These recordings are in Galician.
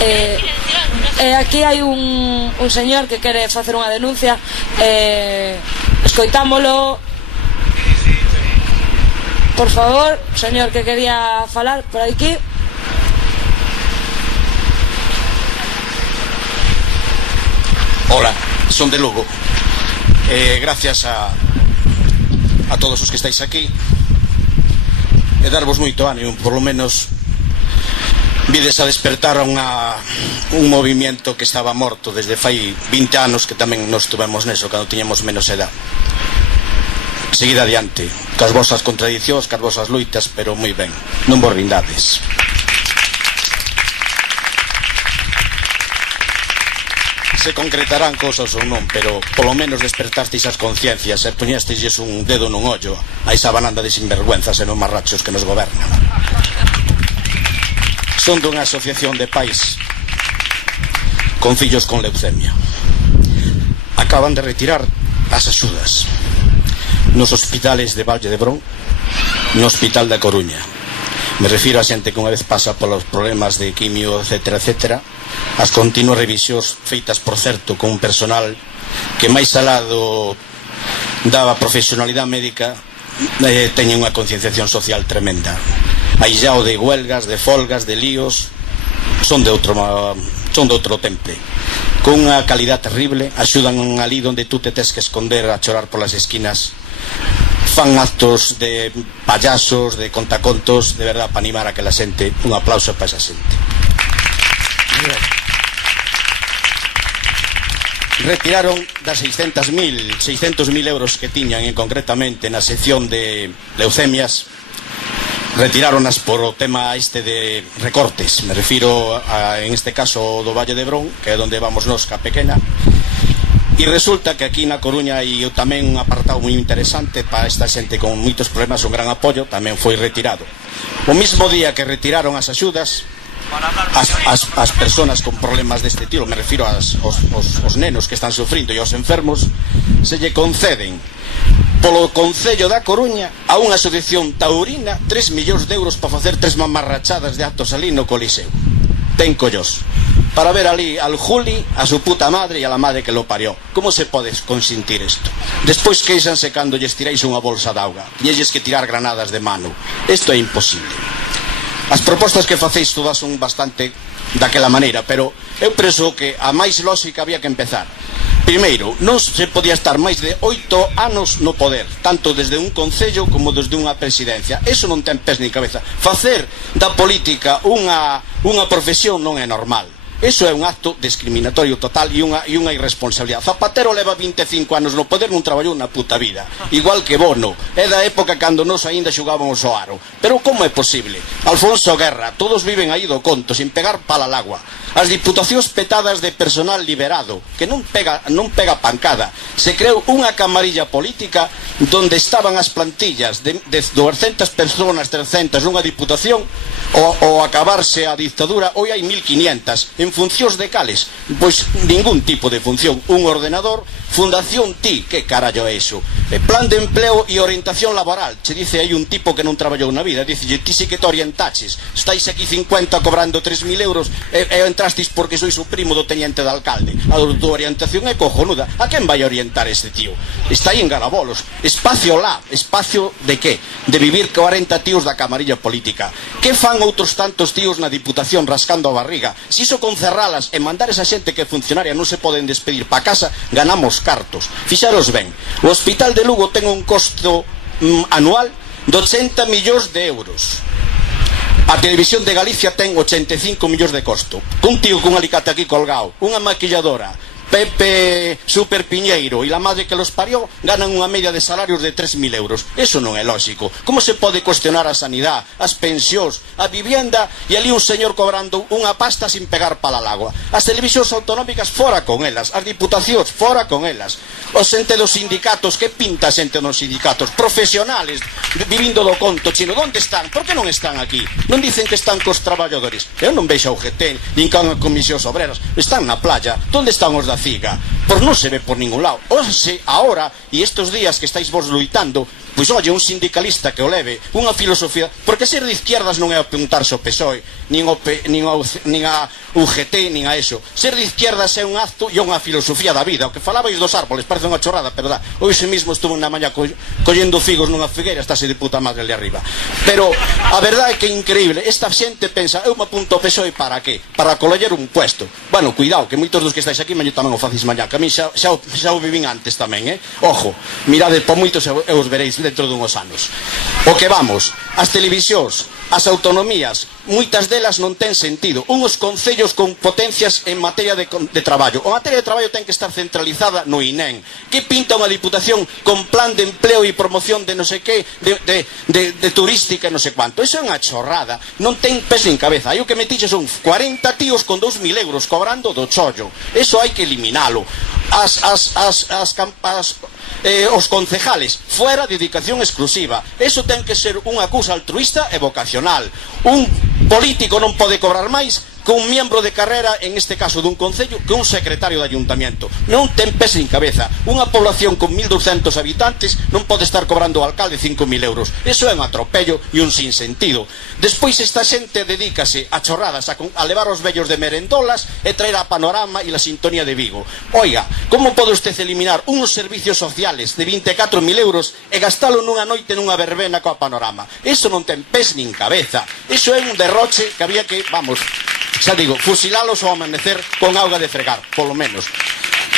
Aquí hai un señor que quere facer unha denuncia. Escoitámolo. Por favor, señor que quería falar por aquí. Hola, son de Lugo. Gracias a todos os que estáis aquí e darvos moito ánimo, por lo menos vides a despertar a un movimiento que estaba morto desde fai 20 anos, que tamén nos tuvemos neso cando tiñamos menos edad. Seguid adiante, cas vosas contradicións, cas vosas luitas, pero moi ben, non vos rindades. Se concretarán cosas ou non, pero polo menos despertasteis as conciencias e poñasteis un dedo nun ollo a esa bananda de sinvergüenzas e non marrachos que nos gobernan. Son dunha asociación de pais con fillos con leucemia. Acaban de retirar as axudas nos hospitales de Valle de Brón, no Hospital da Coruña. Me refiro a xente que unha vez pasa polos problemas de quimio, etcétera, etcétera, as continuas revisións feitas, por certo, con un personal que máis alado da profesionalidade médica teñen unha concienciación social tremenda. Aillao de huelgas, de folgas, de líos, son de outro temple, con unha calidad terrible, axudan ali onde tú te tes que esconder a chorar polas esquinas, fan actos de payasos, de contacontos, de verdad, para animar a aquela xente. Un aplauso para esa xente. Retiraron das 600.000 euros que tiñan, concretamente na sección de leucemias, retiráronas por o tema este de recortes. Me refiro en este caso do Valle de Brón, que é onde vamos nos, ca pequena. E resulta que aquí na Coruña hai tamén un apartado moi interesante para esta xente con moitos problemas, un gran apoio, tamén foi retirado. O mismo día que retiraron as axudas, as persoas con problemas deste tipo, me refiro aos nenos que están sufrindo e aos enfermos, se lle conceden polo Concello da Coruña a unha asociación taurina 3 millóns de euros para facer 3 mamarrachadas de actos ali no Coliseo. Ten collos para ver ali al Juli, a su puta madre e a la madre que lo parió. Como se pode consentir isto? Despois queixanse cando lles tiráis unha bolsa de auga, tiñelles que tirar granadas de mano. Isto é imposible. As propostas que facéis todas son bastante daquela maneira, pero eu penso que a máis lógica había que empezar. Primeiro, non se podía estar máis de 8 anos no poder, tanto desde un concello como desde unha presidencia. Eso non ten pés ni cabeza. Facer da política unha profesión non é normal. Eso é un acto discriminatorio total e unha irresponsabilidade. Zapatero leva 25 anos no poder, non traballou na puta vida. Igual que Bono. É da época cando nos aínda xogábamos ao aro. Pero como é posible? Alfonso Guerra, todos viven aí do conto, sin pegar pala al agua. As diputacións petadas de personal liberado, que non pega pancada. Se creou unha camarilla política donde estaban as plantillas de 200 personas, 300 nunha diputación, o acabarse a dictadura, hoy hai 1500. En funcións de cales? Pois ningún tipo de función. Un ordenador, Fundación TI, que carallo é iso? Plan de empleo e orientación laboral. Che dice aí un tipo que non traballou na vida, dice, ti sí que te orientaches, estáis aquí 50 cobrando 3.000 euros e entrastis porque sois o primo do teniente de alcalde. A tua orientación é cojonuda. A quen vai orientar este tío? Está aí en Garabolos. Espacio lá, espacio de que? De vivir 40 tíos da camarilla política. Que fan outros tantos tíos na diputación rascando a barriga? Se iso con cerralas e mandar esa xente que funcionaria non se poden despedir pa casa, ganamos cartos. Fixaros ben, o Hospital de Lugo ten un costo anual de 80 millóns de euros. A Televisión de Galicia ten 85 millóns de costo. Un tío con un alicate aquí colgado, unha maquilladora, Pepe Super Piñeiro e la madre que los parió ganan unha media de salarios de 3.000 euros. Eso non é lógico. Como se pode cuestionar a sanidade, as pensións, a vivienda e ali un señor cobrando unha pasta sin pegar pala al agua? As televisións autonómicas fora con elas, as diputacións fora con elas, os xente dos sindicatos, que pinta xente dos sindicatos? Profesionales vivindo do conto chino, onde están? Por que non están aquí? Non dicen que están cos traballadores. Eu non veixo a UGT, nin con a Comisións Obreras. Están na playa. Onde están os da CIGA? Por non se ve por ningún lado. Ose, ahora, e estes días que estáis vos luitando, Pois, oye, un sindicalista que o leve unha filosofía, porque ser de izquierdas non é apuntarse ao PSOE, nin a UGT, nin a eso. Ser de izquierdas é un acto e unha filosofía da vida. O que falabais dos árboles parece unha chorrada, pero dá. Hoxe mesmo estuve na mañá collendo figos nunha figueira, estáse de puta madre ali arriba. Pero a verdade é que é increíble. Esta xente pensa, eu me apunto ao PSOE para qué? Para coller un puesto. Bueno, cuidado, que moitos dos que estáis aquí maño tamén o facis mañá, que a mí xa o vivín antes tamén, Ojo, mirade por moitos e os veréis dentro dunhos anos. O que vamos, as televisións, as autonomías, moitas delas non ten sentido. Unhos concellos con potencias en materia de traballo. A materia de traballo ten que estar centralizada no INEM. Que pinta unha diputación con plan de empleo e promoción de non sei que, de turística e non sei cuánto? Iso é unha chorrada. Non ten pés nin cabeza. Aí o que metiche son 40 tíos con 2.000 euros cobrando do chollo. Eso hai que eliminalo. Os concejales, fuera dedicación exclusiva. Eso ten que ser unha cousa altruista e vocacional. Un político non pode cobrar máis que un miembro de carrera, en este caso dun concello, que un secretario de ayuntamiento. Non ten pés nin cabeza. Unha población con 1.200 habitantes non pode estar cobrando ao alcalde 5.000 euros. Eso é un atropello e un sinsentido. Despois esta xente dedícase a chorradas, a levar os vellos de merendolas e traer a Panorama e la sintonía de Vigo. Oiga, como pode usted eliminar uns servicios sociales de 24.000 euros e gastalo nunha noite nunha verbena coa Panorama? Eso non ten pés nin cabeza. Eso é un derroche que había que, vamos, xa digo, fusilalos ao amanecer con auga de fregar, polo menos.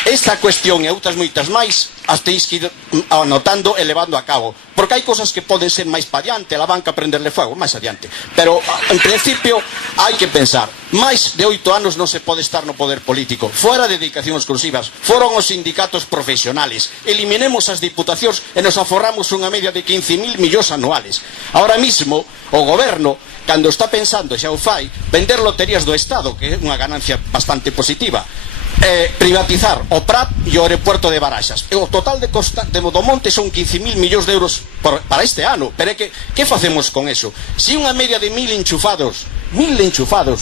Esta cuestión e outras moitas máis as teis que ir anotando e levando a cabo, porque hai cosas que poden ser máis pa diante, a la banca prenderle fuego, máis adiante, pero en principio hai que pensar, máis de 8 anos non se pode estar no poder político, fora de dedicación exclusivas, foron os sindicatos profesionales, eliminemos as diputacións e nos aforramos unha media de 15.000 millóns anuales. Ahora mismo o goberno, cando está pensando, xa o fai, vender loterías do Estado, que é unha ganancia bastante positiva, privatizar o Prat e o aeropuerto de Baraxas. O total de costa do Monte son 15.000 millóns de euros para este ano. Pero que facemos con eso? Si unha media de 1.000 enchufados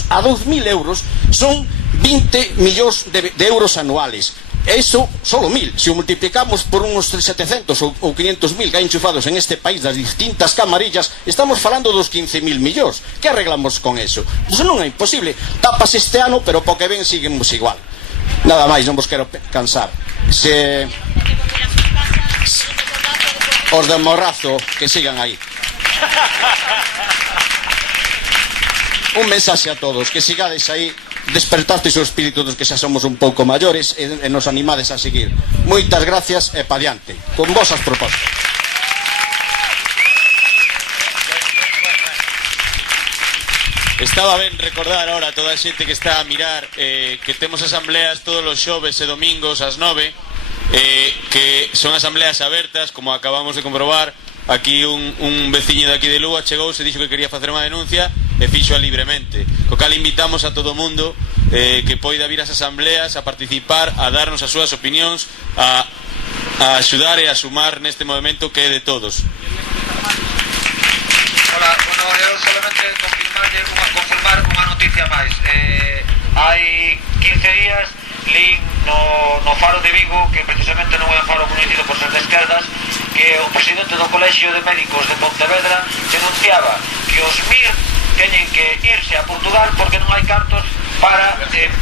a 2.000 euros son 20 millóns de euros anuales. Eso, solo 1.000. Se o multiplicamos por uns 700 ou 500.000 que hai enchufados en este país das distintas camarillas, estamos falando dos 15.000 millóns. Que arreglamos con eso? Eso non é imposible. Tapas este ano, pero po que ven seguimos igual. Nada máis, non vos quero cansar. Os de Morrazo, que sigan aí. Un mensaxe a todos, que sigades aí, despertastes o espírito dos que xa somos un pouco maiores e nos animades a seguir. Moitas gracias e pa diante, con vosas propostas. Estaba ben recordar ahora a toda a xente que está a mirar que temos asambleas todos os xoves e domingos ás 9, que son asambleas abertas, como acabamos de comprobar. Aquí un veciño de aquí de Lugo chegou, se dixo que quería facer unha denuncia e fixoa libremente, co cal invitamos a todo o mundo que poida vir ás asambleas a participar, a darnos as súas opinións, a axudar e a sumar neste movimento que é de todos. Hola, bueno, eu solamente confirmar unha noticia máis. Hai 15 días lín no Faro de Vigo, que precisamente non é un faro conhecido por ser de esquerdas, que o presidente do Colexio de Médicos de Pontevedra denunciaba que os MIR teñen que irse a Portugal porque non hai cartos para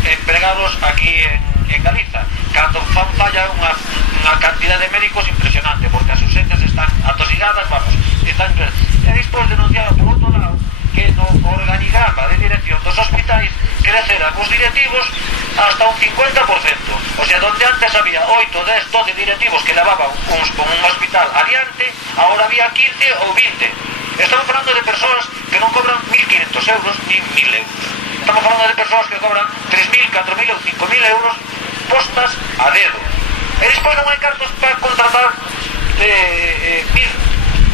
empregados aquí en Galiza, cando fan falla unha cantidad de médicos impresionante, porque as urgencias están atosigadas, vamos, están... E despois denunciaron por outro lado que no organigrama de dirección dos hospitais creceran os directivos hasta un 50%. O sea, donde antes había 8, 10, 12 directivos que levaban uns con un hospital adiante, ahora había 15 ou 20. Estamos falando de persoas que non cobran 1.500 euros nin 1.000 euros. Estamos falando de persoas que cobran 3.000, 4.000 ou 5.000 euros postas a dedo. E despois non hai cartos para contratar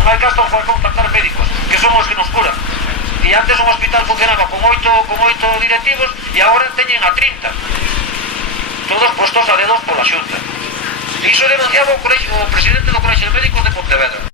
non hai cartos para contratar médicos, que son os que nos curan. E antes un hospital funcionaba con 8 directivos e agora teñen a 30. Todos postos a dedos pola Xunta. E iso denunciaba o presidente do Colexio de Médicos de Pontevedra.